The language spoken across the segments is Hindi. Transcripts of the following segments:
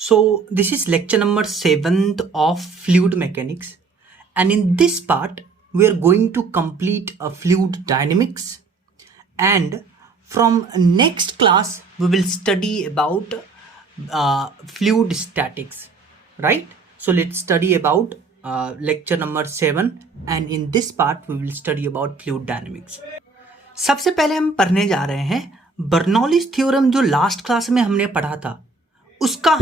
So, this is lecture number 7th of fluid mechanics, and in this part, we are going to complete a fluid dynamics. And from next class, we will study about fluid statics, right? So, let's study about lecture number 7, and in this part, we will study about fluid dynamics. सबसे पहले हम पढ़ने जा रहे हैं बर्नौलीज थ्योरम जो लास्ट क्लास में हमने पढ़ा था उसका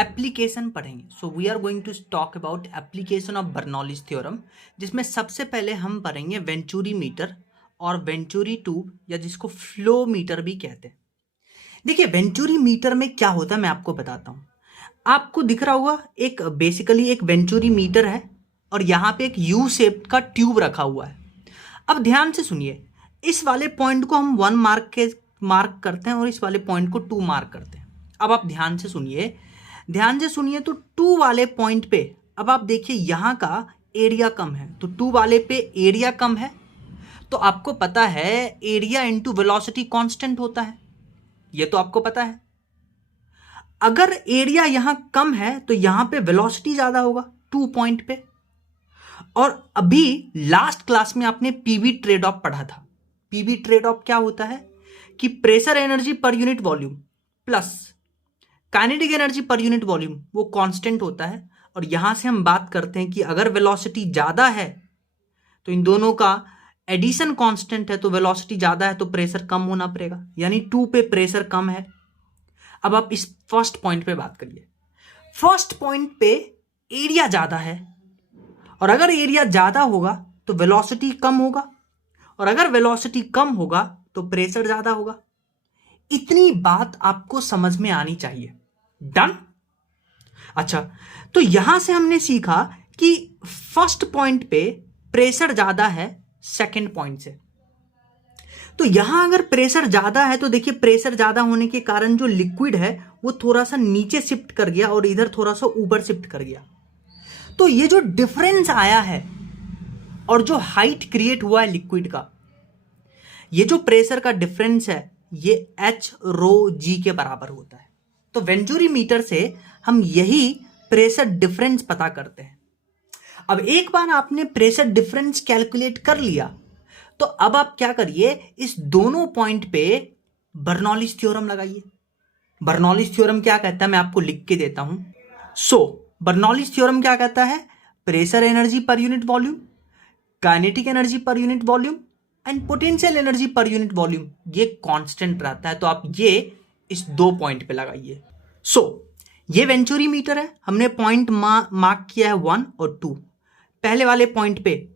एप्लीकेशन पढ़ेंगे. So we are going to talk about application of Bernoulli's theorem, जिसमें सबसे पहले हम पढ़ेंगे वेंचुरी मीटर और वेंचुरी ट्यूब या जिसको फ्लो मीटर भी कहते हैं. देखिए वेंचुरी मीटर में क्या होता है मैं आपको बताता हूँ. आपको दिख रहा होगा एक बेसिकली एक वेंचुरी मीटर है और यहाँ पे एक यू शेप का ट्यूब रखा हुआ है. अब ध्यान से सुनिए, इस वाले पॉइंट को हम 1 मार्क करते हैं और इस वाले पॉइंट को 2 मार्क करते हैं. अब आप ध्यान से सुनिए तो 2 वाले पॉइंट पे अब आप देखिए यहाँ का एरिया कम है, तो 2 वाले पे एरिया कम है, तो आपको पता है एरिया इंटू वेलोसिटी कांस्टेंट होता है, ये तो आपको पता है. अगर एरिया यहाँ कम है तो यहाँ पे वेलोसिटी ज्यादा होगा 2 पॉइंट पे. और अभी लास्ट क्लास में आपने पीवी ट्रेड ऑफ पढ़ा था. पीवी ट्रेड ऑफ क्या होता है कि pressure energy per unit volume plus kinetic energy per unit volume वो कांस्टेंट होता है. और यहां से हम बात करते हैं कि अगर वेलोसिटी ज्यादा है तो इन दोनों का एडिशन कांस्टेंट है, तो वेलोसिटी ज्यादा है तो प्रेशर कम होना पड़ेगा, यानी 2 पे प्रेशर कम है. अब आप इस फर्स्ट पॉइंट पे बात करिए. फर्स्ट पॉइंट पे एरिया ज्यादा है और अगर एरिया ज्यादा होगा तो वेलोसिटी कम होगा, और अगर वेलोसिटी कम होगा तो प्रेशर ज्यादा होगा. इतनी बात आपको समझ में आनी चाहिए. डन. अच्छा, तो यहां से हमने सीखा कि फर्स्ट पॉइंट पे प्रेशर ज्यादा है सेकंड पॉइंट से. तो यहां अगर प्रेशर ज्यादा है तो देखिए प्रेशर ज्यादा होने के कारण जो लिक्विड है वो थोड़ा सा नीचे शिफ्ट कर गया और इधर थोड़ा सा ऊपर शिफ्ट कर गया. तो ये जो डिफरेंस आया है और जो हाइट क्रिएट हुआ है लिक्विड का, ये जो प्रेशर का डिफरेंस है ये एच रो जी के बराबर होता है. तो वेंचुरी मीटर से हम यही प्रेशर डिफरेंस पता करते हैं. अब एक बार आपने प्रेशर डिफरेंस कैलकुलेट कर लिया तो अब आप क्या करिए, इस दोनों पॉइंट पे बर्नौलीज थ्योरम लगाइए. बर्नौलीज थ्योरम क्या कहता है मैं आपको लिख के देता हूं. बर्नौलीज थ्योरम क्या कहता है, pressure energy per unit volume, kinetic energy per unit volume and potential energy per unit volume ये कांस्टेंट रहता है. तो आप ये इस 2 पॉइंट पे लगाइए. ये वेंचुरी मीटर है, हमने पॉइंट मार्क किया है 1 और 2. पहले वाले पॉइंट पे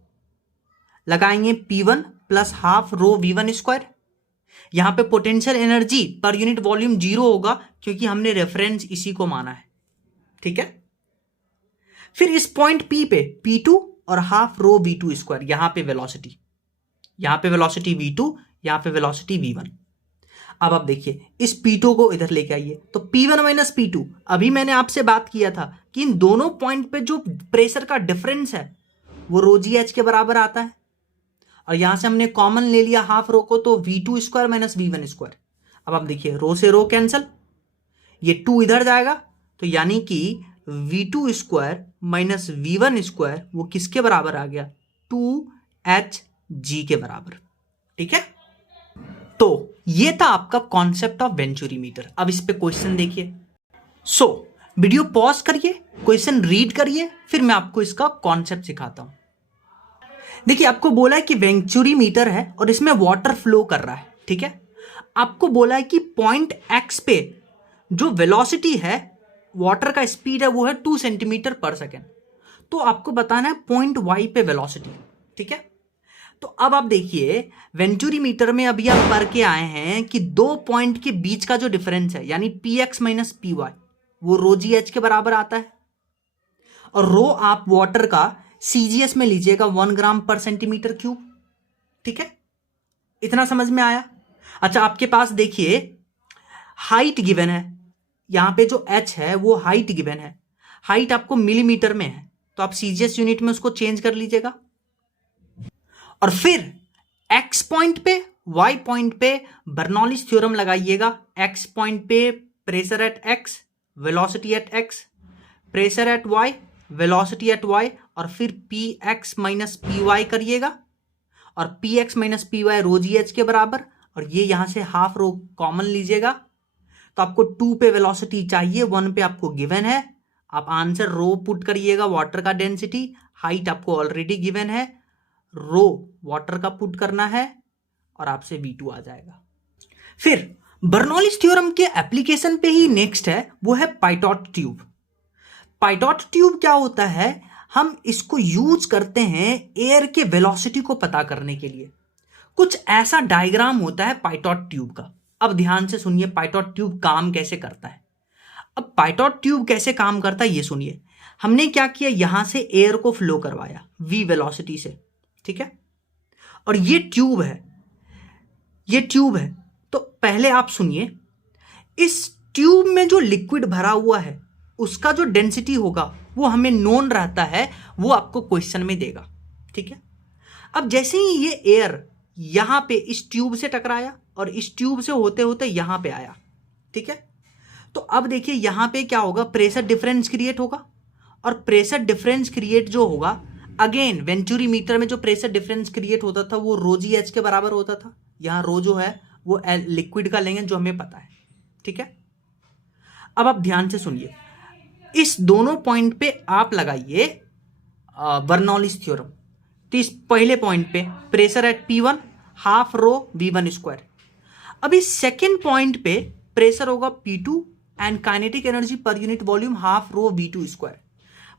लगाएंगे P1 plus half rho V1 square. यहां पे potential energy per unit volume 0 होगा क्योंकि हमने रेफरेंस इसी को माना है. ठीक है. फिर इस पॉइंट P पे P2 और हाफ रो V2 स्क्वायर. यहां पे वेलोसिटी V2, यहां पे वेलोसिटी V1. अब आप देखिए इस P2 को इधर लेके आइए, तो P1 माइनस P2. अभी मैंने आपसे बात किया था कि इन दोनों पॉइंट पे जो प्रेशर का डिफरेंस है वो रो जी एच के बराबर आता है, और यहां से हमने कॉमन ले लिया हाफ रो को, तो V2 square minus V1 square. अब आप देखिए रो से रो कैंसल, ये 2 इधर जाएगा, तो यानी कि V2 square minus V1 square वो किसके बराबर आ गया, 2Hg के बराबर. ठीक है. तो ये था आपका कॉन्सेप्ट ऑफ वेंचुरी मीटर. अब इस पे क्वेश्चन देखिए. वीडियो पॉज करिए, क्वेश्चन रीड करिए, फिर मैं आपको इसका कॉन्सेप्ट सिखाता हूं. देखिए आपको बोला है कि वेंचुरी मीटर है और इसमें वाटर फ्लो कर रहा है. ठीक है. आपको बोला है कि पॉइंट एक्स पे जो वेलोसिटी है, वाटर का स्पीड है वो है 2 सेंटीमीटर पर सेकेंड. तो आपको बताना है पॉइंट वाई पे वेलोसिटी. ठीक है. तो अब आप देखिए वेंचुरी मीटर में अभी आप पढ़ के आए हैं कि 2 पॉइंट के बीच का जो डिफरेंस है यानी Px माइनस Py वो रो जी एच के बराबर आता है, और रो आप वाटर का सीजीएस में लीजिएगा 1 ग्राम पर सेंटीमीटर क्यूब. ठीक है. इतना समझ में आया. अच्छा, आपके पास देखिए हाइट गिवन है, यहां पे जो h है वो हाइट गिवन है. हाइट आपको मिलीमीटर में है तो आप सीजीएस यूनिट में उसको चेंज कर लीजिएगा. और फिर x पॉइंट पे y पॉइंट पे बर्नौलीज थ्योरम लगाइएगा. x पॉइंट पे pressure at x, velocity at x, pressure at y, velocity at y, और फिर p x minus p y करिएगा, और p x minus p y rho g h के बराबर, और ये यहां से हाफ रो कॉमन लीजिएगा, तो आपको 2 पे वेलोसिटी चाहिए, 1 पे आपको गिवन है, आप आंसर रो पुट करिएगा, वाटर का डेंसिटी, हाइट आपको ऑलरेडी गिवन है, रो वाटर का पुट करना है, और आपसे V2 आ जाएगा। फिर बर्नौलीज थ्योरम के एप्लीकेशन पे ही नेक्स्ट है, वो है पाइटॉट ट्यूब। पाइटॉट ट्यूब क्या होता है, हम इसको यूज करते हैं एयर के वेलोसिटी को पता करने के लिए। कुछ ऐसा डायग्राम होता है पाइटॉट ट्यूब का। अब ध्यान से सुनिए पाइटॉट ट्यूब काम कैसे करता है। अब पाइटॉट ट्यूब कैसे काम करता है ये सुनिए। हमने क्या किया, यहां से एयर को फ्लो करवाया v वेलोसिटी से, ठीक है, और ये ट्यूब है, ये ट्यूब है। तो पहले आप सुनिए, इस ट्यूब में जो लिक्विड भरा हुआ है उसका जो डेंसिटी होगा वो हमें नोन रहता है, वो आपको क्वेश्चन में देगा, ठीक है। अब जैसे ही ये एयर यहां पे इस ट्यूब से टकराया और इस ट्यूब से होते होते यहां पे आया, ठीक है, तो अब देखिए यहां पे क्या होगा, प्रेशर डिफरेंस क्रिएट होगा, और प्रेशर डिफरेंस क्रिएट जो होगा, अगेन वेंचुरी मीटर में जो प्रेशर डिफरेंस क्रिएट होता था वो रो जी एच के बराबर होता था। यहां रो जो है वो लिक्विड का लेंगे जो हमें पता है, ठीक है। अब आप ध्यान से सुनिए, इस दोनों पॉइंट पे आप लगाइए बर्नौलीज थ्योरम। तो इस पहले पॉइंट पे pressure eight P1 half rho V1 square. अब इस सेकेंड पॉइंट पे प्रेशर होगा P2 and kinetic energy per unit volume half rho V2 square.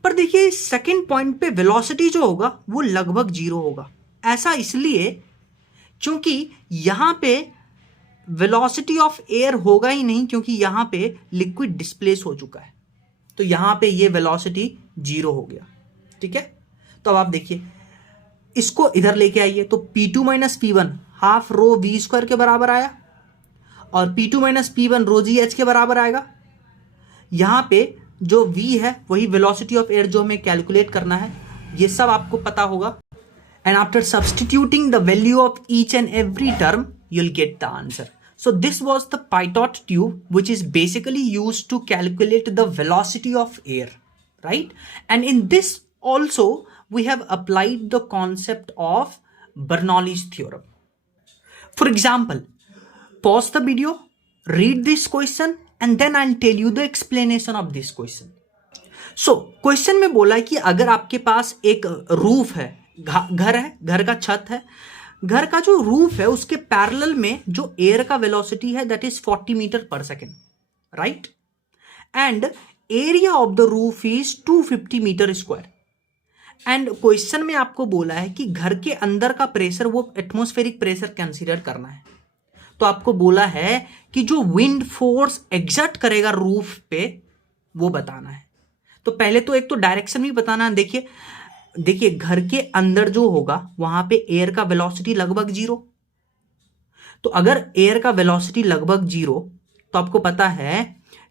पर देखिए इस सेकेंड पॉइंट पे वेलोसिटी जो होगा वो लगभग 0 होगा। ऐसा इसलिए क्योंकि यहां पे वेलोसिटी ऑफ एयर होगा ही नहीं, क्योंकि यहां पे लिक्विड डिस्प्लेस हो चुका है, तो यहां पे ये वेलोसिटी 0 हो गया, ठीक है। तो अब आप देखिए इसको इधर लेके आइए, तो P2 minus P1 half rho V square के बराबर आया, और P2 माइनस P1 रो जी एच के बराबर आएगा। यहां पे जो V है वही वेलोसिटी ऑफ एयर जो हमें कैलकुलेट करना है, ये सब आपको पता होगा। And after substituting the value of each and every term you will get the answer. So this was the pitot tube, which is basically used to calculate the velocity of air, right? And in this also we have applied the concept of Bernoulli's theorem. For example, pause the video, read this question, and then I'll tell you the explanation of this question. So question में बोला है कि अगर आपके पास एक रूफ है, घर है, घर का छत है, घर का जो रूफ है उसके पैरेलल में जो एयर का वेलोसिटी है that is 40 metre per second, right, and area of the roof is 250 metre square. And question में आपको बोला है कि घर के अंदर का प्रेशर वो एटमॉस्फेरिक प्रेशर कंसीडर करना है, तो आपको बोला है कि जो विंड फोर्स एग्जर्ट करेगा रूफ पे वो बताना है। तो पहले तो एक तो डायरेक्शन भी बताना है। देखिए घर के अंदर जो होगा वहां पे एयर का वेलोसिटी लगभग 0, तो अगर एयर का वेलोसिटी लगभग 0 तो आपको पता है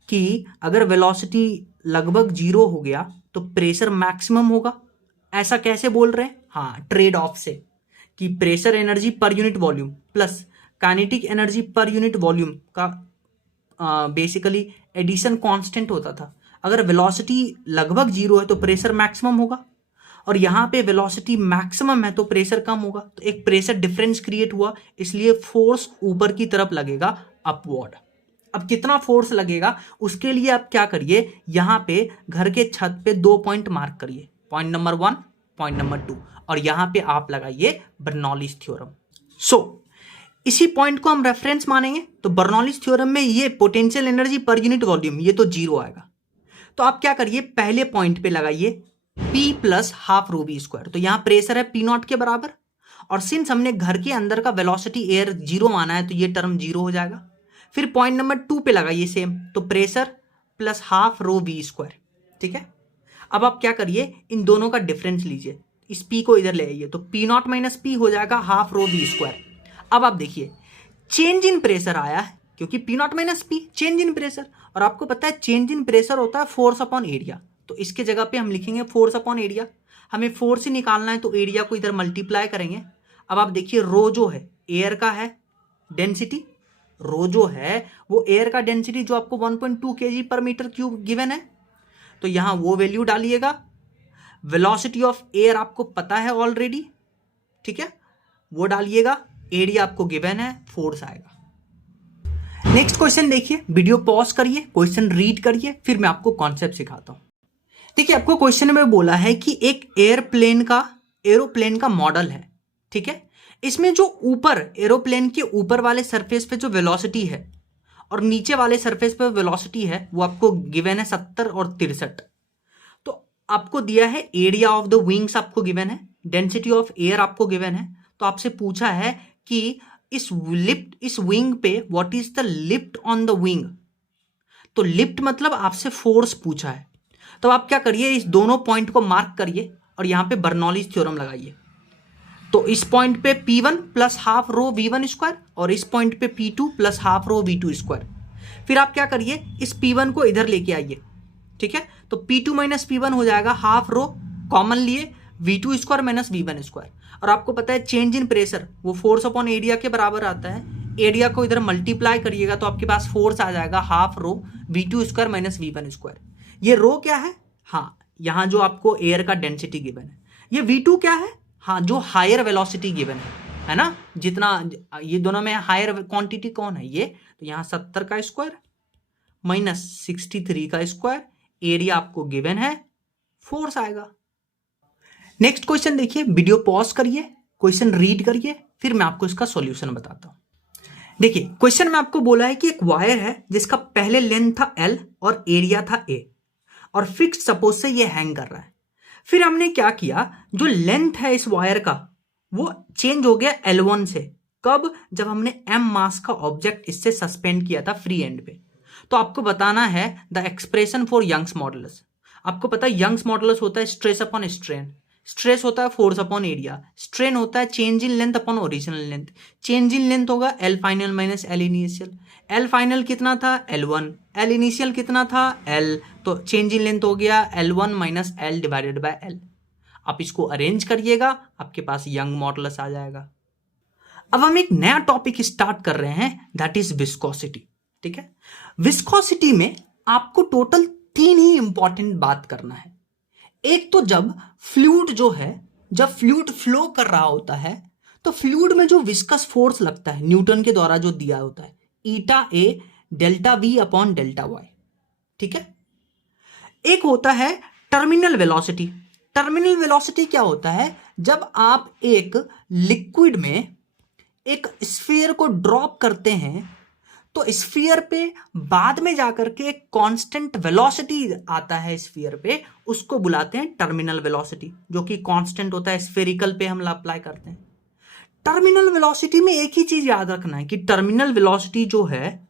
कि अगर वेलोसिटी लगभग 0 हो गया तो प्रेशर मैक्सिमम होगा। ऐसा कैसे बोल रहे हैं? हाँ, ट्रेड ऑफ से, कि pressure energy per unit volume plus kinetic energy per unit volume का बेसिकली एडिशन कांस्टेंट होता था। अगर वेलोसिटी लगभग 0 है तो प्रेशर मैक्सिमम होगा, और यहां पे वेलोसिटी मैक्सिमम है तो प्रेशर कम होगा, तो एक प्रेशर डिफरेंस क्रिएट हुआ, इसलिए फोर्स ऊपर की तरफ लगेगा, अपवर्ड। अब कितना फोर्स लगेगा उसके लिए आप क्या करिए, यहां पे घर के छत पे 2 पॉइंट मार्क करिए, पॉइंट नंबर 1, पॉइंट नंबर 2, और यहां पे आप लगाइए बर्नौलीज थ्योरम। सो इसी पॉइंट को हम रेफरेंस मानेंगे, तो बर्नौलीज थ्योरम में ये potential energy per unit volume ये तो 0 आएगा, तो आप क्या करिए, पहले पॉइंट पे लगाइए P plus half rho V square. तो यहां प्रेशर है P0 के बराबर, और सिंस हमने घर के अंदर का वेलोसिटी एयर 0 माना है तो ये टर्म 0 हो जाएगा। फिर पॉइंट नंबर 2 पे लगाइए सेम, तो pressure plus half rho V square, ठीक है। अब आप क्या करिए, इन दोनों का डिफरेंस लीजिए, इस P को इधर ले आइए, तो P0 माइनस P हो जाएगा हाफ रो V स्क्वायर। अब आप देखिए चेंज इन प्रेशर आया है, क्योंकि P0 minus P change in pressure, और आपको पता है चेंज इन प्रेशर होता है फोर्स अपॉन एरिया, तो इसके जगह पे हम लिखेंगे फोर्स अपॉन एरिया। हमें फोर्स ही निकालना है तो एरिया को इधर मल्टीप्लाई करेंगे। अब आप देखिए रो जो है एयर का है डेंसिटी, रो जो है वो एयर का डेंसिटी जो आपको 1.2 kg/m³ गिवन है, तो यहां वो वैल्यू डालिएगा। वेलोसिटी ऑफ एयर आपको पता है ऑलरेडी, ठीक है, वो डालिएगा। एरिया आपको गिवन है, फोर्स आएगा। नेक्स्ट क्वेश्चन देखिए, वीडियो पॉज करिए, क्वेश्चन रीड करिए, फिर मैं आपको कॉन्सेप्ट सिखाता हूं। देखिए आपको क्वेश्चन में बोला है कि एक एरोप्लेन का मॉडल है, ठीक है। इसमें जो ऊपर एरोप्लेन के ऊपर वाले सरफेस पे जो वेलोसिटी है और नीचे वाले सरफेस पे वेलोसिटी है वो आपको गिवन है 70 और 63। तो आपको दिया है एरिया ऑफ द विंग्स आपको गिवन है, डेंसिटी ऑफ एयर आपको गिवन है। तो आपसे पूछा है कि इस विंग पे what is the lift on the wing. तो लिफ्ट मतलब आपसे फोर्स पूछा है। तो आप क्या करिए, इस दोनों पॉइंट को मार्क करिए और यहां पे बर्नौलीज थ्योरम लगाइए। तो इस पॉइंट पे P1 plus half rho V1 square और इस पॉइंट पे P2 plus half rho V2 square. फिर आप क्या करिए, इस P1 को इधर लेके आइए, ठीक है। तो P2 माइनस P1 हो जाएगा, हाफ रो कॉमन लिए V2 square minus V1 square. और आपको पता है चेंज इन प्रेशर वो फोर्स अपॉन एरिया के बराबर आता है। एरिया को इधर मल्टीप्लाई करिएगा तो आपके पास फोर्स आ जाएगा half rho V2 square minus V1 square. ये रो क्या है, हाँ यहां जो आपको एयर का डेंसिटी गिवन है। ये V2 क्या है, हाँ जो हायर वेलोसिटी गिवन है ना, जितना ये दोनों में हायर क्वांटिटी कौन है ये, तो यहां 70 का स्क्वायर माइनस 63 का स्क्वायर, एरिया आपको गिवन है, फोर्स आएगा। नेक्स्ट क्वेश्चन देखिए, वीडियो पॉज करिए, क्वेश्चन रीड करिए, फिर मैं आपको इसका सॉल्यूशन बताता हूं। देखिए क्वेश्चन में आपको बोला है कि एक वायर है जिसका पहले लेंथ था L और एरिया था A और फिक्स सपोज से ये हैंग कर रहा है। फिर हमने क्या किया, जो लेंथ है इस वायर का वो चेंज हो गया L1 से। कब, जब हमने m मास का ऑब्जेक्ट इससे सस्पेंड किया था फ्री एंड पे। तो आपको बताना है the expression for Young's modulus. आपको पता है यंग्स मॉडुलस होता है स्ट्रेस अपॉन स्ट्रेन, स्ट्रेस होता है फोर्स अपॉन एरिया, स्ट्रेन होता है change in length upon original length. Change in length होगा L final minus L initial. L final कितना था L1, L इनिशियल कितना था L, तो चेंज इन लेंथ हो गया L1 minus L divided by L। आप इसको अरेंज करिएगा, आपके पास यंग मॉडुलस आ जाएगा। अब हम एक नया टॉपिक स्टार्ट कर रहे हैं, दैट इज विस्कोसिटी, ठीक है। विस्कोसिटी में आपको टोटल 3 ही इंपॉर्टेंट बात करना है। एक तो जब फ्लूइड जो है, जब फ्लूइड फ्लो कर रहा होता है तो फ्लूइड में जो विस्कस फोर्स लगता है न्यूटन के द्वारा जो दिया होता है eta a delta v upon delta y, ठीक है। एक होता है टर्मिनल वेलोसिटी। टर्मिनल वेलोसिटी क्या होता है, जब आप एक लिक्विड में एक स्फीयर को ड्रॉप करते हैं तो स्फीयर पे बाद में जाकर के एक कांस्टेंट वेलोसिटी आता है स्फीयर पे, उसको बुलाते हैं टर्मिनल वेलोसिटी, जो कि कांस्टेंट होता है, स्फेरिकल पे हम अप्लाई करते हैं। टर्मिनल वेलोसिटी में एक ही चीज याद रखना है कि टर्मिनल वेलोसिटी जो है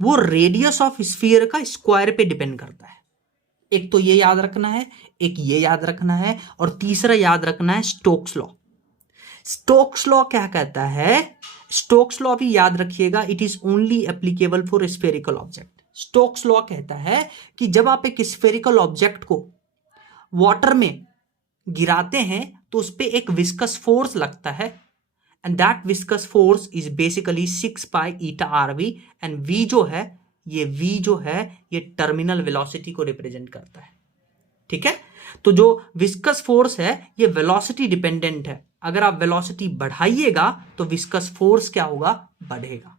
वो रेडियस ऑफ स्फीयर का स्क्वायर पे डिपेंड करता है। एक तो ये याद रखना है, एक ये याद रखना है, और तीसरा याद रखना है स्टोक्स लॉ। स्टोक्स लॉ क्या कहता है, स्टोक्स लॉ भी याद रखिएगा, it is only applicable for spherical object. Stokes law कहता है कि जब आप एक स्फेरिकल ऑब्जेक्ट को वाटर में गिराते हैं तो उस पर एक विस्कस फोर्स लगता है, and that viscous force is basically 6 pi eta r v, and v जो है ये टर्मिनल वेलोसिटी को रिप्रेजेंट करता है, ठीक है। तो जो विस्कस फोर्स है ये वेलोसिटी डिपेंडेंट है। अगर आप वेलोसिटी बढ़ाइएगा तो विस्कस फोर्स क्या होगा, बढ़ेगा।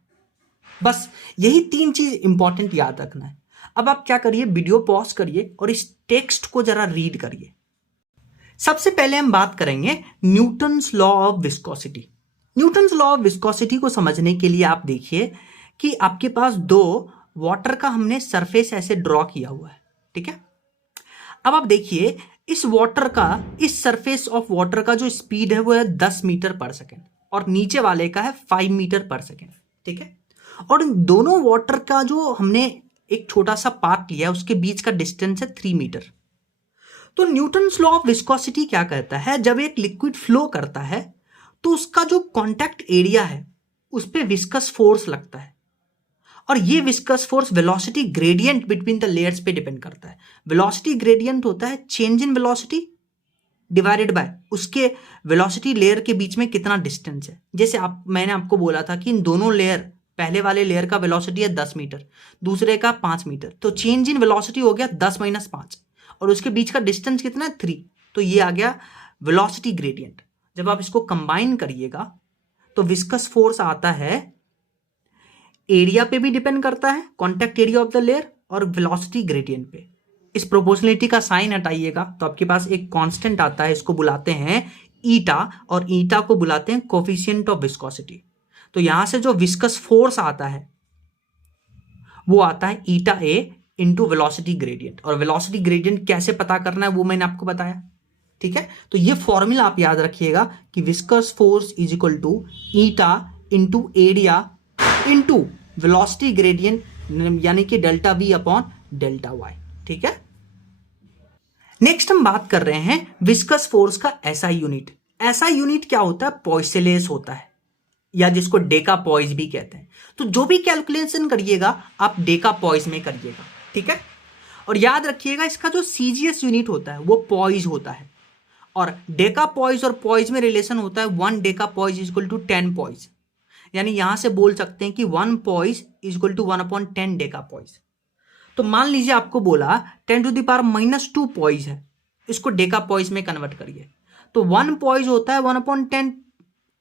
बस यही 3 चीज इंपॉर्टेंट याद रखना है। अब आप क्या करिए, वीडियो पॉज करिए और इस टेक्स्ट को जरा रीड करिए। सबसे पहले हम बात करेंगे Newton's law of viscosity. Newton's law of viscosity को समझने के लिए आप देखिए कि आपके पास 2 वाटर का हमने सरफेस ऐसे ड्रॉ किया हुआ है, ठीक है। अब आप देखिए इस वाटर का, इस सरफेस ऑफ वाटर का जो स्पीड है वो है 10 मीटर पर सेकेंड और नीचे वाले का है 5 मीटर पर सेकेंड, ठीक है। और इन दोनों वाटर का जो हमने एक छोटा सा पार्ट लिया है उसके बीच का डिस्टेंस है 3 मीटर। तो न्यूटन्स लॉ ऑफ विस्कोसिटी क्या कहता है, जब एक लिक्विड फ्लो करता है तो उसका जो कॉन्टैक्ट एरिया है उस पर विस्कस फोर्स लगता है, और ये viscous force velocity gradient between the layers पे डिपेंड करता है। वेलोसिटी ग्रेडियंट होता है change in velocity divided by उसके वेलोसिटी लेयर के बीच में कितना डिस्टेंस है। जैसे मैंने आपको बोला था कि इन दोनों लेयर, पहले वाले लेयर का वेलोसिटी है 10 मीटर, दूसरे का 5 मीटर, तो चेंज इन वेलोसिटी हो गया 10 माइनस 5, और उसके बीच का डिस्टेंस कितना है 3, तो ये आ गया वेलोसिटी ग्रेडियंट। जब आप इसको कंबाइन करिएगा तो विस्कस फोर्स आता है, एरिया पे भी डिपेंड करता है, contact area of the layer, और वेलोसिटी ग्रेडियंट पे। इस प्रोपोर्शनलिटी का साइन हटाइएगा तो आपके पास एक कांस्टेंट आता है, इसको बुलाते हैं ईटा, और ईटा को बुलाते हैं कोफिशिएंट ऑफ विस्कोसिटी। तो यहां से जो विस्कस फोर्स आता है वो आता है ईटा ए इंटू वेलोसिटी ग्रेडियंट, और वेलोसिटी ग्रेडियंट कैसे पता करना है वो मैंने आपको बताया। ठीक है, तो ये फॉर्मूला आप याद रखिएगा कि viscous force is equal to eta into area into velocity gradient, यानी कि delta v upon delta y. ठीक है, नेक्स्ट हम बात कर रहे हैं विस्कस फोर्स का एसआई यूनिट। एसआई यूनिट क्या होता है? पॉइसेलेस होता है, या जिसको डेका पॉइस भी कहते हैं। तो जो भी कैलकुलेशन करिएगा आप डेका पॉइस में करिएगा। ठीक है, और याद रखिएगा इसका जो सीजीएस यूनिट होता है वो पॉइस होता है, और डेका पॉइस और पॉइस में रिलेशन होता है 1 deca poise is equal to 10 poise, यानी यहां से बोल सकते हैं कि 1 poise is equal to 1/10 deca poise. तो मान लीजिए आपको बोला 10⁻⁻² पॉइस है, इसको डेका पॉइस में कन्वर्ट करिए, तो 1 पॉइस होता है 1/10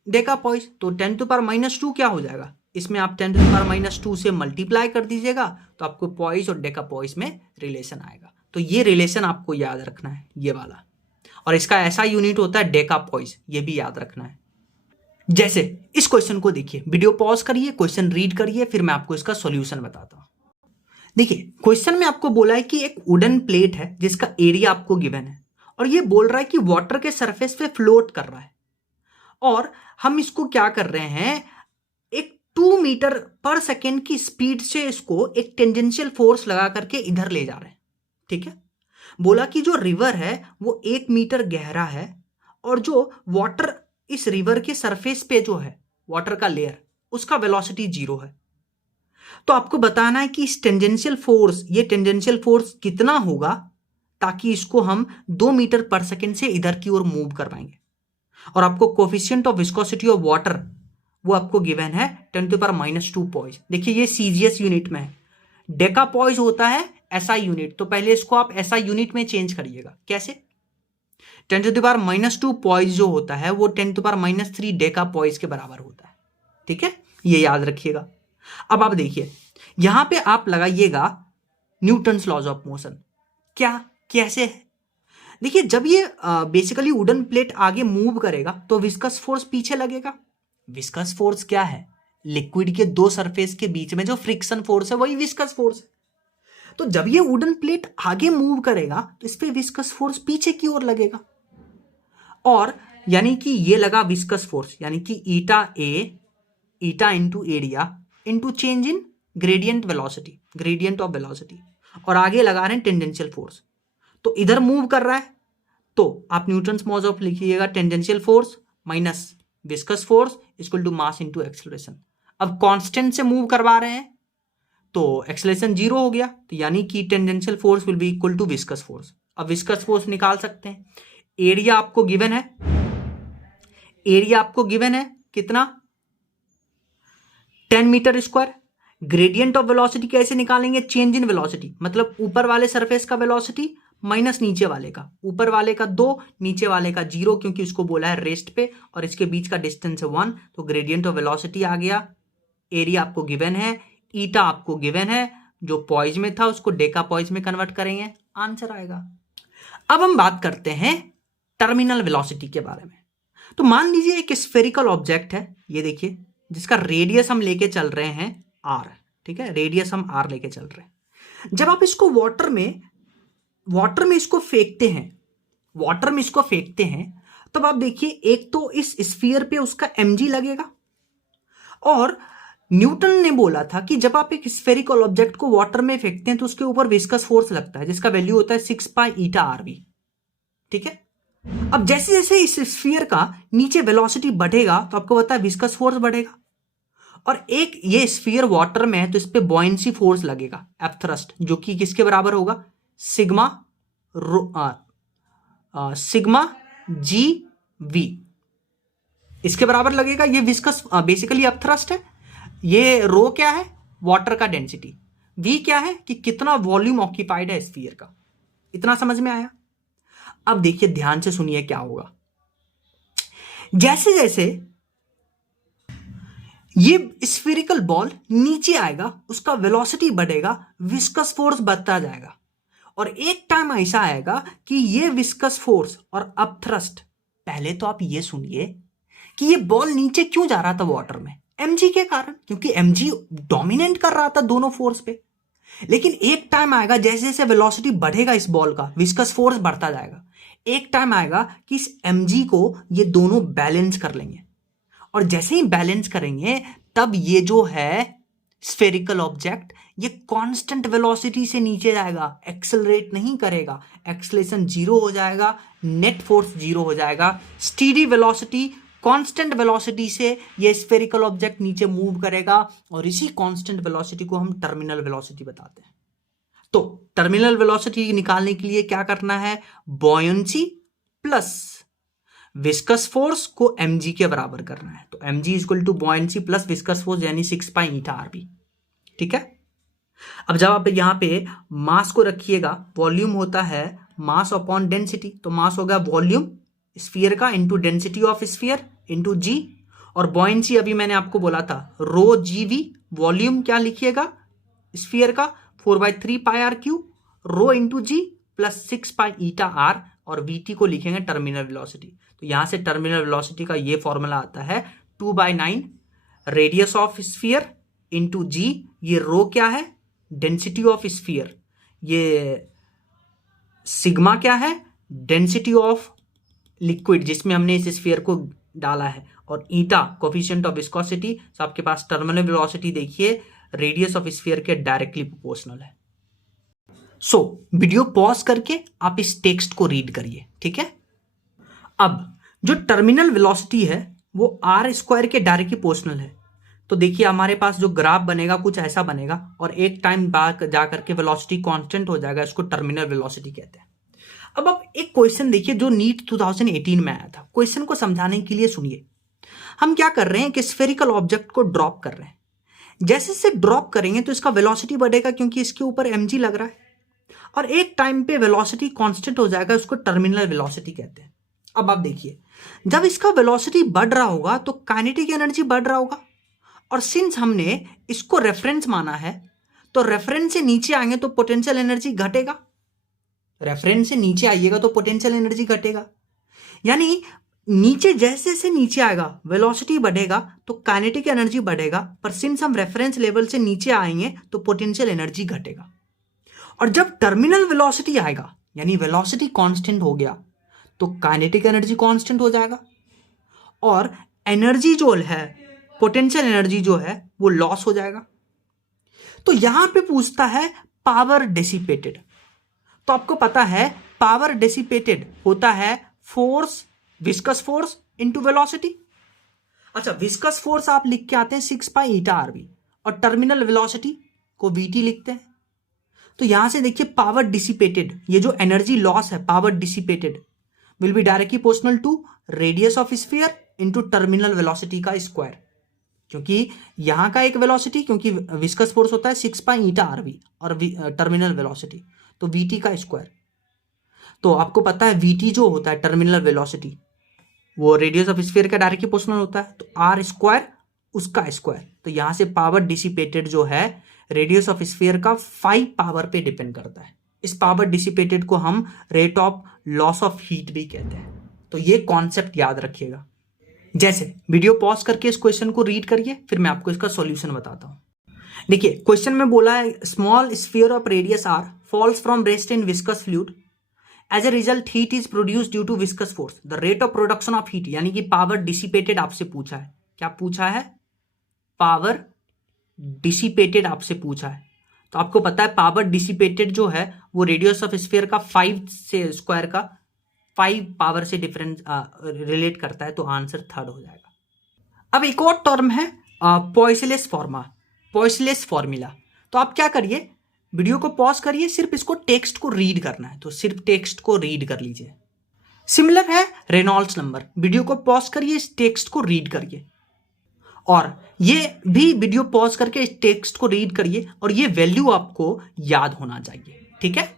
डेका पॉइस, तो 10⁻² क्या हो जाएगा, इसमें आप 10⁻² से मल्टीप्लाई कर दीजिएगा तो आपको पॉइस और डेका पॉइस में रिलेशन आएगा। तो ये रिलेशन आपको याद रखना है, ये वाला, और इसका ऐसा यूनिट होता है डेका पॉइस, ये भी याद रखना है। जैसे इस क्वेश्चन को देखिए, वीडियो पॉज करिए, क्वेश्चन रीड करिए, फिर मैं आपको इसका सॉल्यूशन बताता हूं। देखिए क्वेश्चन में आपको बोला है कि एक वुडन प्लेट है जिसका एरिया आपको गिवन है, और ये बोल रहा है कि वाटर के सरफेस पे फ्लोट कर रहा है, और हम इसको क्या कर रहे हैं, एक 2 मीटर पर सेकेंड की स्पीड से इसको एक टेंजेंशियल फोर्स लगा करके इधर ले जा रहे हैं। ठीक है, बोला कि जो रिवर है वो 1 मीटर गहरा है, और जो वाटर इस रिवर के सरफेस पे जो है वाटर का लेयर, उसका वेलोसिटी 0 है। तो आपको बताना है कि इस टेंजेंशियल फोर्स, ये टेंजेंशियल फोर्स कितना होगा, ताकि इसको हम 2 मीटर पर सेकेंड से इधर की ओर मूव करवाएंगे। और आपको coefficient of viscosity of water वो आपको गिवन है 10⁻² पॉइस। देखिए ये सीजीएस यूनिट में है, डेका पॉइस होता है एसआई यूनिट, तो पहले इसको आप एसआई यूनिट में चेंज करिएगा। कैसे? 10⁻² पॉइस जो होता है वो 10⁻³ डेका पॉइस के बराबर होता है। ठीक है, ये याद रखिएगा। अब आप देखिए यहां पे आप लगाइएगा न्यूटन्स लॉज ऑफ मोशन। क्या, कैसे है? देखिए जब ये बेसिकली वुडन प्लेट आगे मूव करेगा तो विस्कस फोर्स पीछे लगेगा। विस्कस फोर्स क्या है? लिक्विड के 2 सरफेस के बीच में जो फ्रिक्शन फोर्स है वही विस्कस फोर्स है। तो जब ये वुडन प्लेट आगे मूव करेगा तो इस पे विस्कस फोर्स पीछे की ओर लगेगा, और यानी कि ये लगा विस्कस फोर्स, यानी कि ईटा into area into change in gradient velocity, gradient of velocity, और आगे लगा रहे हैं टेंजेंशियल फोर्स, तो इधर मूव कर रहा है, तो आप न्यूटन्स लॉज ऑफ लिखिएगा, tangential force minus viscous force equal to mass into acceleration. अब कांस्टेंट से मूव करवा रहे हैं तो एक्सेलरेशन 0 हो गया, तो यानी कि tangential force will be equal to viscous force. अब विस्कस फोर्स निकाल सकते हैं, एरिया आपको गिवन है, एरिया आपको गिवन है कितना, 10 metre square. Gradient of velocity कैसे निकालेंगे? चेंज इन वेलोसिटी, मतलब ऊपर वाले सरफेस का वेलोसिटी माइनस नीचे वाले का, ऊपर वाले का 2, नीचे वाले का 0, क्योंकि उसको बोला है रेस्ट पे, और इसके बीच का डिस्टेंस है 1, तो ग्रेडियंट ऑफ वेलोसिटी आ गया। एरिया आपको गिवन है, ईटा आपको गिवन है, जो पॉइस में था उसको डेका पॉइस में कन्वर्ट करेंगे, आंसर आएगा। अब हम बात करते हैं टर्मिनल वेलोसिटी के बारे में। तो मान लीजिए एक स्फेरिकल ऑब्जेक्ट है, ये देखिए, जिसका रेडियस हम लेके चल रहे हैं r। ठीक है, रेडियस हम r लेके चल रहे हैं। जब आप इसको वाटर में इसको फेंकते हैं, तब आप देखिए एक तो इस स्फीयर पे उसका mg लगेगा, और न्यूटन ने बोला था कि जब आप एक स्फेरिकल ऑब्जेक्ट को वाटर में फेंकते हैं तो उसके ऊपर विस्कस फोर्स लगता है, जिसका वैल्यू होता है 6 पाई ईटा RV। ठीक है, अब जैसे जैसे इस स्फीयर का नीचे वेलोसिटी बढ़ेगा तो आपको पता है विस्कस फोर्स बढ़ेगा, और एक ये स्फीयर वाटर में है तो इस पे बॉयंसी फोर्स लगेगा, एफ थ्रस्ट, जो कि किसके बराबर होगा, सिग्मा GV, इसके बराबर लगेगा। ये विस्कस बेसिकली एफ थ्रस्ट है, ये रो क्या है? वाटर का डेंसिटी। वी क्या है? कि कितना वॉल्यूम ऑक्यूपाइड है स्फीयर का। इतना समझ में आया? अब देखिए ध्यान से सुनिए क्या होगा। जैसे जैसे ये स्फेरिकल बॉल नीचे आएगा उसका वेलोसिटी बढ़ेगा, विस्कस फोर्स बढ़ता जाएगा, और एक टाइम ऐसा आएगा कि ये विस्कस फोर्स और अपथ्रस्ट, पहले तो आप ये सुनिए कि ये बॉल नीचे क्यों जा रहा था वाटर में? एमजी के कारण, क्योंकि एमजी डोमिनेट कर रहा था दोनों फोर्स पे। लेकिन एक टाइम आएगा जैसे जैसे वेलोसिटी बढ़ेगा इस बॉल का, विस्कस फोर्स बढ़ता जाएगा, एक टाइम आएगा कि इस एमजी को ये दोनों बैलेंस कर लेंगे, और जैसे ही बैलेंस करेंगे तब ये जो है स्फेरिकल ऑब्जेक्ट ये कांस्टेंट वेलोसिटी से नीचे जाएगा, एक्सेलरेट नहीं करेगा, एक्सेलेरेशन जीरो हो जाएगा, नेट फोर्स जीरो हो जाएगा, स्टीडी वेलोसिटी कांस्टेंट वेलोसिटी से ये स्फेरिकल ऑब्जेक्ट नीचे मूव करेगा, और इसी कांस्टेंट वेलोसिटी को हम टर्मिनल वेलोसिटी बताते हैं। तो टर्मिनल वेलोसिटी निकालने के लिए क्या करना है? बॉयंसी प्लस विस्कस फोर्स को mg के बराबर करना है। तो mg equal to buoyancy plus viscous force यानी 6 पाई ईटा आरबी। ठीक है। अब जब आप यहां पे मास को रखिएगा, वॉल्यूम होता है मास अपॉन डेंसिटी, तो मास होगा वॉल्यूम स्फीयर का into density of sphere into g, और बॉयंसी अभी मैंने आपको बोला था रो जी वी, वॉल्यूम क्या लिखिएगा स्फीयर का 4/3 pi r cube, rho into g plus 6 pi eta r, और वीटी को लिखेंगे टर्मिनल वेलोसिटी। तो यहां से टर्मिनल वेलोसिटी का ये फॉर्मूला आता है 2/9 रेडियस ऑफ स्फीयर इंटू जी, ये रो क्या है? डेंसिटी ऑफ स्फीयर, ये सिग्मा क्या है? डेंसिटी ऑफ लिक्विड जिसमें हमने इस स्फीयर को डाला है, और ईटा कोफिशिएंट ऑफ विस्कोसिटी। तो आपके पास टर्मिनल वेलोसिटी देखिए रेडियस ऑफ स्फीयर के डायरेक्टली प्रोपोर्शनल है। सो वीडियो पॉज करके आप इस टेक्स्ट को रीड करिए। ठीक है। अब जो टर्मिनल वेलोसिटी है वो आर स्क्वायर के डायरेक्टली प्रोपोर्शनल है। तो देखिए हमारे पास जो ग्राफ बनेगा कुछ ऐसा बनेगा, और एक टाइम बाद जाकर के वेलोसिटी कांस्टेंट हो जाएगा, इसको टर्मिनल वेलोसिटी कहते हैं। अब आप एक क्वेश्चन देखिए जो नीट 2018 में आया था। क्वेश्चन को समझाने के लिए सुनिए। हम क्या कर रहे हैं कि स्फेरिकल ऑब्जेक्ट को ड्रॉप कर रहे हैं, जैसे से ड्रॉप करेंगे तो इसका वेलोसिटी बढ़ेगा क्योंकि इसके ऊपर mg लग रहा है, और एक टाइम पे वेलोसिटी कांस्टेंट हो जाएगा, उसको टर्मिनल वेलोसिटी कहते हैं। अब आप देखिए जब इसका वेलोसिटी बढ़ रहा होगा तो काइनेटिक एनर्जी बढ़ रहा होगा, और सिंस हमने इसको रेफरेंस माना है तो रेफरेंस से नीचे आएंगे तो पोटेंशियल एनर्जी घटेगा। रेफरेंस से नीचे आइएगा तो पोटेंशियल एनर्जी घटेगा, यानी नीचे जैसे से नीचे आएगा वेलोसिटी बढ़ेगा तो काइनेटिक एनर्जी बढ़ेगा, पर सिंस हम रेफरेंस लेवल से नीचे आएंगे तो पोटेंशियल एनर्जी घटेगा। और जब टर्मिनल वेलोसिटी आएगा यानी वेलोसिटी कांस्टेंट हो गया तो काइनेटिक एनर्जी कांस्टेंट हो जाएगा, और एनर्जी जो है पोटेंशियल एनर्जी जो है वो लॉस हो जाएगा। तो यहां पे पूछता है पावर डिसिपेटेड, तो आपको पता है पावर डिसिपेटेड होता है force, viscous force into velocity. अच्छा, विस्कस फोर्स आप लिख के आते हैं 6 पाई ईटा आरबी, और टर्मिनल वेलोसिटी को वीटी लिखते हैं। तो यहां से देखिए पावर डिसिपेटेड, ये जो एनर्जी लॉस है power dissipated will be directly proportional to radius of sphere into terminal velocity का स्क्वायर, क्योंकि यहां का एक वेलोसिटी, क्योंकि विस्कस फोर्स होता है 6 पाई ईटा आरवी, और टर्मिनल वेलोसिटी तो वीटी का स्क्वायर। तो आपको पता है वीटी जो होता है टर्मिनल वेलोसिटी वो रेडियस ऑफ स्फीयर का डायरेक्टली प्रोपोर्शनल होता है, तो आर स्क्वायर उसका स्क्वायर। तो यहां से पावर डिसिपेटेड जो है रेडियस ऑफ स्फीयर का 5 पावर पे डिपेंड करता है। इस पावर डिसिपेटेड को हम rate of loss of heat भी कहते हैं। तो ये कॉन्सेप्ट याद रखिएगा। जैसे वीडियो पॉज करके इस क्वेश्चन को रीड करिए, फिर मैं आपको इसका सॉल्यूशन बताता हूं। देखिए क्वेश्चन में बोला है small sphere of radius r falls from rest in viscous fluid, as a result heat is produce due to viscous force, the rate of production of heat, यानी कि पावर डिसिपेटेड आपसे पूछा है। क्या पूछा है? पावर डिसिपेटेड आपसे पूछा है। तो आपको पता है पावर डिसिपेटेड जो है वो रेडियस ऑफ स्फीयर का 5 से स्क्वायर का 5 पावर से डिफरेंस रिलेट करता है, तो आंसर थर्ड हो जाएगा। अब एक और टर्म है पॉइसलेस फॉर्मूला। तो आप क्या करिए, वीडियो को पॉज करिए, सिर्फ इसको टेक्स्ट को रीड करना है, तो सिर्फ टेक्स्ट को रीड कर लीजिए। सिमिलर है रेनॉल्ड्स नंबर। वीडियो को पॉज करिए, इस टेक्स्ट को रीड करिए, और ये भी वीडियो पॉज करके इस टेक्स्ट को रीड करिए और ये वैल्यू आपको याद होना चाहिए, ठीक है।